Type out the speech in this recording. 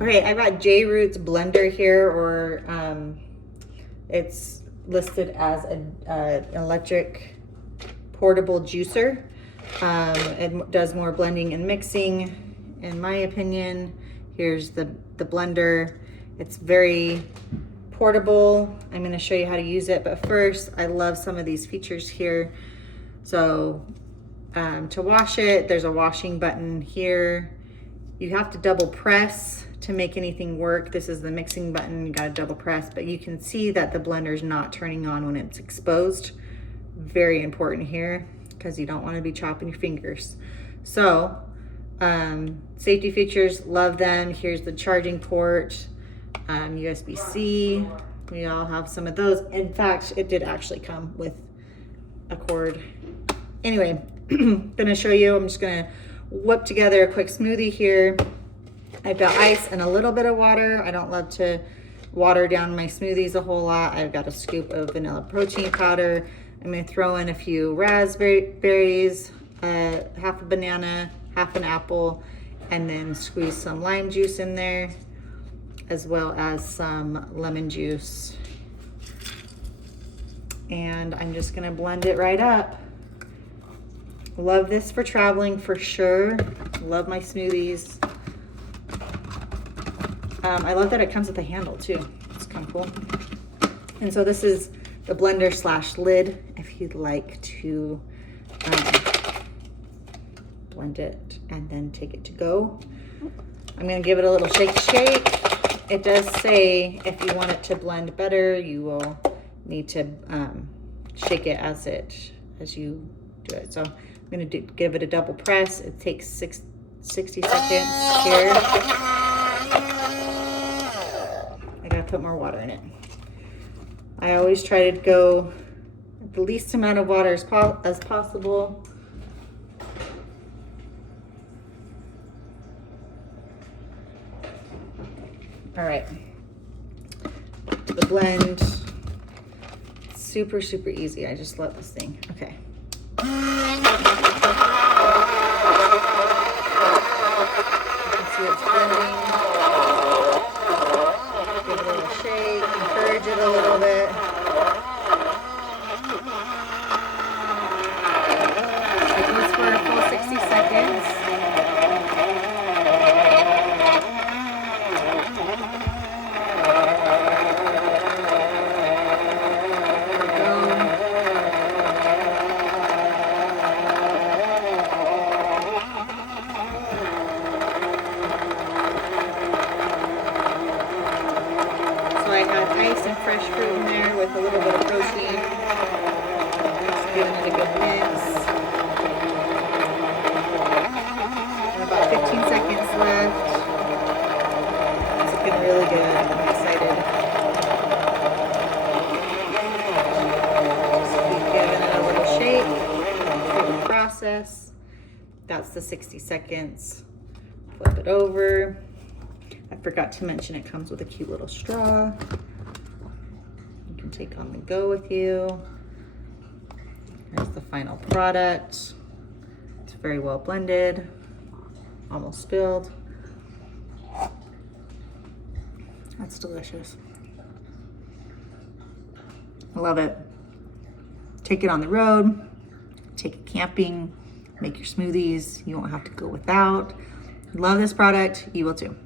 Okay, I got Jayrooot's blender here, or it's listed as an electric portable juicer. It does more blending and mixing, in my opinion. Here's the blender. It's very portable. I'm going to show you how to use it, but first, I love some of these features here. So to wash it, there's a washing button here. You have to double press to make anything work. This is the mixing button. You got to double press, but you can see that the blender is not turning on when it's exposed. Very important here, because you don't want to be chopping your fingers. So safety features, love them. Here's the charging port, USB-C. We all have some of those. In fact, it did actually come with a cord. Anyway, gonna show you, I'm just gonna whip together a quick smoothie here. I've got ice and a little bit of water. I don't love to water down my smoothies a whole lot. I've got a scoop of vanilla protein powder. I'm gonna throw in a few raspberries, half a banana, half an apple, and then squeeze some lime juice in there, as well as some lemon juice. And I'm just gonna blend it right up. Love this for traveling for sure. Love my smoothies. I love that it comes with a handle too. It's kind of cool. And so this is the blender / lid if you'd like to blend it and then take it to go. I'm gonna give it a little shake. It does say if you want it to blend better, you will need to shake it as you do it. So I'm gonna give it a double press. It takes 60 seconds here. I gotta put more water in it. I always try to go the least amount of water as possible. All right, the blend, super easy. I just love this thing. Okay. You can see it's blending. Give it a little shake, encourage it a little bit. It goes for a full 60 seconds. I had ice and fresh fruit in there with a little bit of protein. Just giving it a good mix. And about 15 seconds left. It's looking really good. I'm excited. Just keep giving it a little shake through the process. That's the 60 seconds. Flip it over. I forgot to mention it comes with a cute little straw. You can take on the go with you. Here's the final product. It's very well blended, almost spilled. That's delicious. I love it. Take it on the road, take it camping, make your smoothies. You won't have to go without. Love this product, you will too.